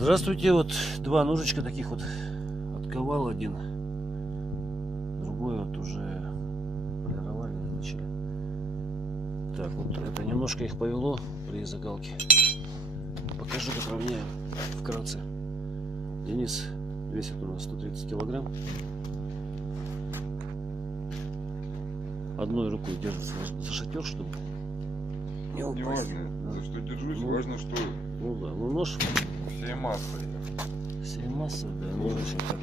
Здравствуйте, вот два ножичка таких вот отковал один, другой вот уже полировали, начали. Так, вот это немножко их повело при загалке. Покажу, как равняем вкратце. Денис весит у нас 130 килограмм. Одной рукой держится за шатер, чтобы не Не упасть. важно, Да. за что держусь, Ну, важно, что Ну да, ну нож всей массой всей массы, да, ножичек так.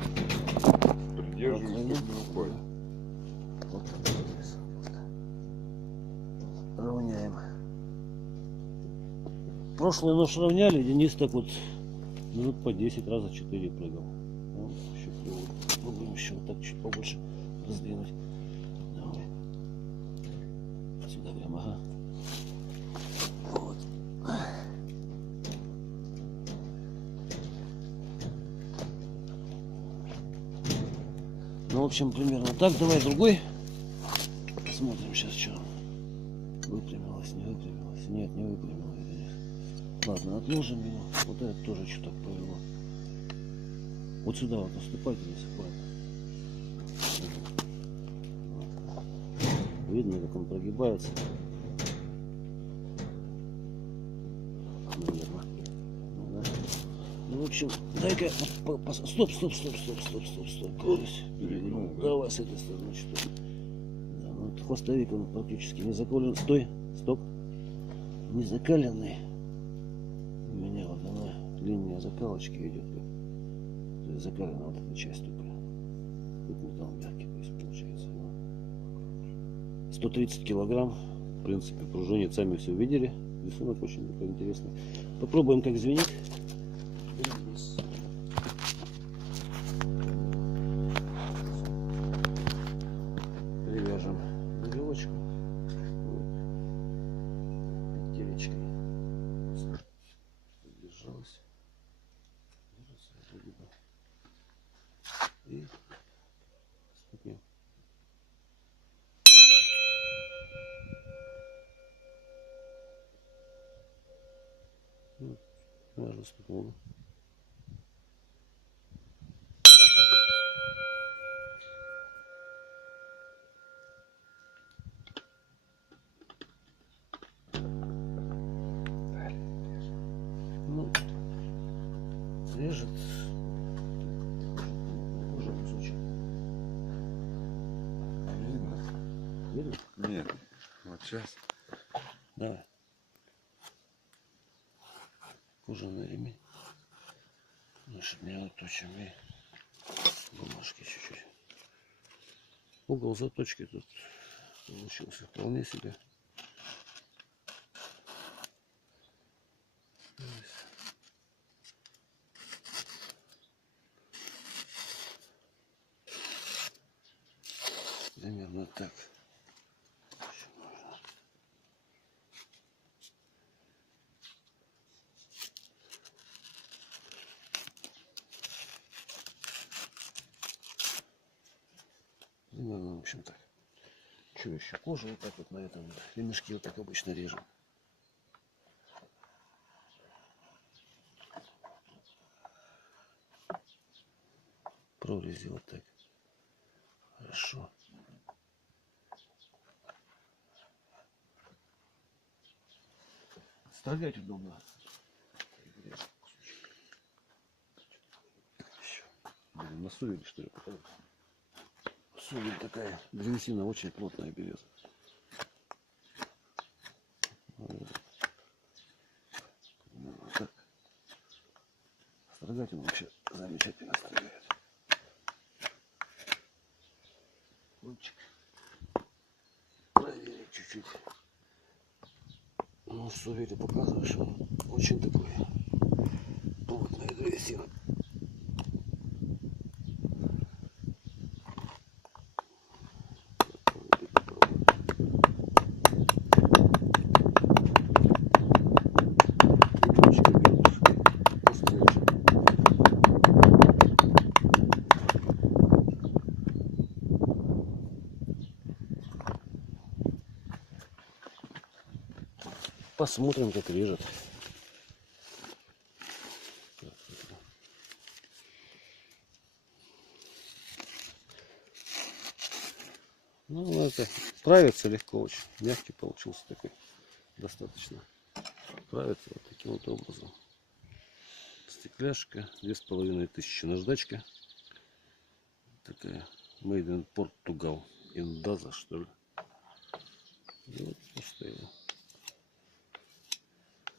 придерживаюсь, чтобы не упасть. Вот так вот. Равняем. Прошлый нож равняли, Денис так вот минут по 10 раза 4 прыгал. Ну, еще клево. Попробуем еще вот так чуть побольше раздвинуть. Давай. Сюда прям, ага. Вот. Ну, в общем, примерно так. Давай другой. Посмотрим сейчас, что выпрямилось, не выпрямилось. Нет, не выпрямилось. Ладно, отложим его. Вот этот тоже что-то повело. Вот сюда вот наступайте, насыпайте. Видно, как он прогибается. Наверное. Ну, да. Ну, в общем, дай-ка. Стоп. Перегнул, да? Давай с этой стороны что-то. Да, ну, вот хвостовик он практически не закален. Стой, стоп. Не закаленный. У меня вот она линия закалочки идет. То есть закалена вот эта часть только. Тут металл мягкий, то есть получается. 130 килограмм. В принципе, пружинит, сами все видели. Рисунок очень такой интересный. Попробуем, как звенит. Привяжем веревочку. Петелечкой. Держалась. И ступим. Даже стукнула. Ну, режет уже кусочек. Видно? Видно? Нет. Вот сейчас. Давай. Кожаный ремень. Ну, чтобы не отточим. И бумажки чуть-чуть. Угол заточки тут получился вполне себе. Примерно так. Еще можно. Примерно, в общем, так. Что еще? Кожу вот так вот на этом ремешке вот так обычно режем. Прорези вот так. Хорошо. Строгать удобно. Блин, на соведи, что ли? Соведи такая. Древесина очень плотная береза. Вот так. Строгать он вообще замечательно строгает. Кончик. Проверить чуть-чуть. Ну, соведи показывает, что он очень такой плотная древесина. Посмотрим, как режет. Так, Ну, это правится легко очень. Мягкий получился такой. Достаточно. Правится вот таким вот образом. Стекляшка. 2500 наждачка. Такая. Made in Portugal. Индаза, что ли. И вот поставила.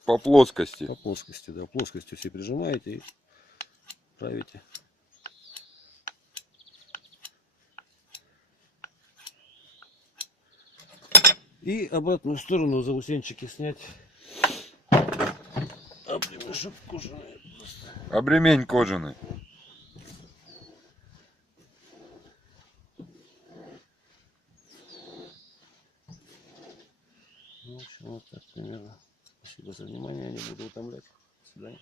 По плоскости. По плоскости, да. Плоскостью все прижимаете и правите. И обратную сторону заусенчики снять. Обремешек кожаный просто. А бремень кожаный. Ну, в общем, вот так примерно. Спасибо за внимание. Не буду утомлять. До свидания.